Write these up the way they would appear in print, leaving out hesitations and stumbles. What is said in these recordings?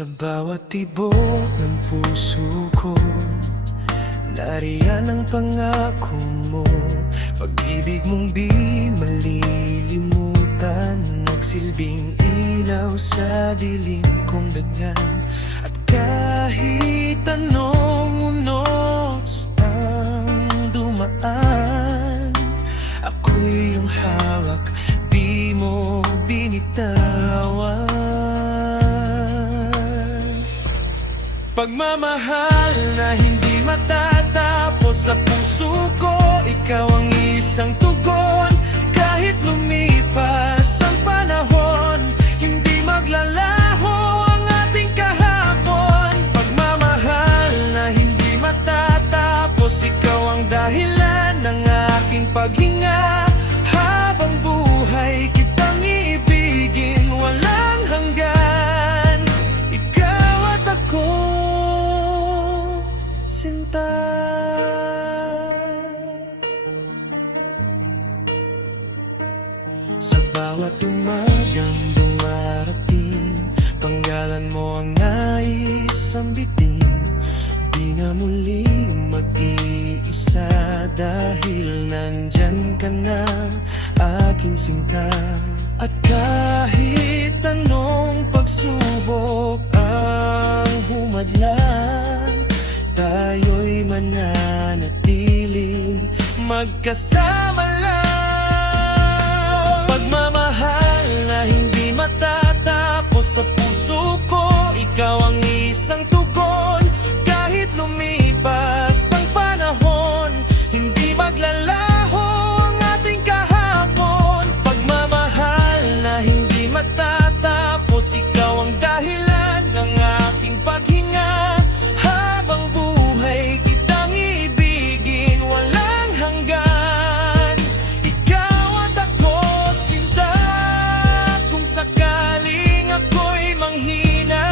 Sa bawat tibok ng puso ko, nariyan ang pangako mo. Pag-ibig mong di malilimutan, nagsilbing ilaw sa dilim kong daghan. At kahit anong unos ang dumaan, ako'y iyong hawak, di mo binitawan. Pagmamahal na hindi matatapos sa puso ko, ikaw ang isang tugon. Kahit lumipas ang panahon, hindi maglalaho ang ating kahapon. Pagmamahal na hindi matatapos, ikaw ang dahilan ng aking paghinga. Habang buhay kitang iibigin, walang hanggan. Ikaw at ako, sinta. Sa bawat umagang dumarating, panggalan mo ang nais sambitin. Di na muli mag-iisa, dahil nandyan ka na, aking sinta. At kahit anong pagsubok ang humadlang, tayo'y mananatiling magkasama lang. Pagmamahal na hindi matatapos sa puso ko, ikaw ang isang tugon. Kahit lumipas ang panahon, hindi maglalaho ang ating kahapon. Pagmamahal na hindi matatapos, ikaw ang dahilan ng aking paghinga. Habang buhay kitang iibigin, walang hanggan. Ikaw at ako, sinta. Kung sakaling ako'y manghina,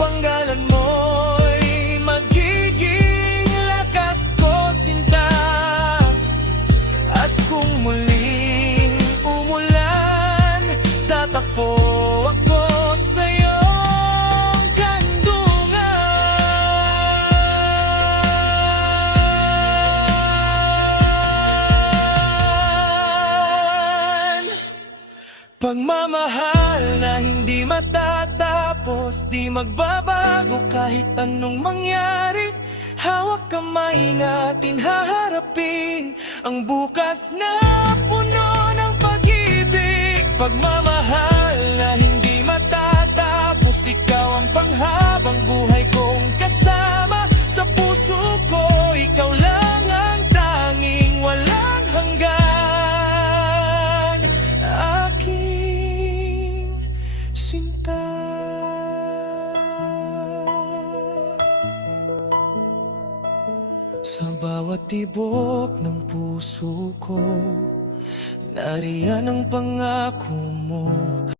panggalan mo'y magiging lakas ko, sinta. At kung muling umulan, tatakbo ako sa iyong kandungan. Pagmamahal na hindi matatapos, di magbabago kahit anong mangyari. Hawak kamay natin, haharapin ang bukas na puno ng pag-ibig. Pagmamahal na hindi matatapos, ikaw ang panghabang buhay kong kasama. Sa puso ko, ikaw lang ang tanging walang hanggan. Aking sinta. Sa bawat tibok ng puso ko, nariyan ang pangako mo.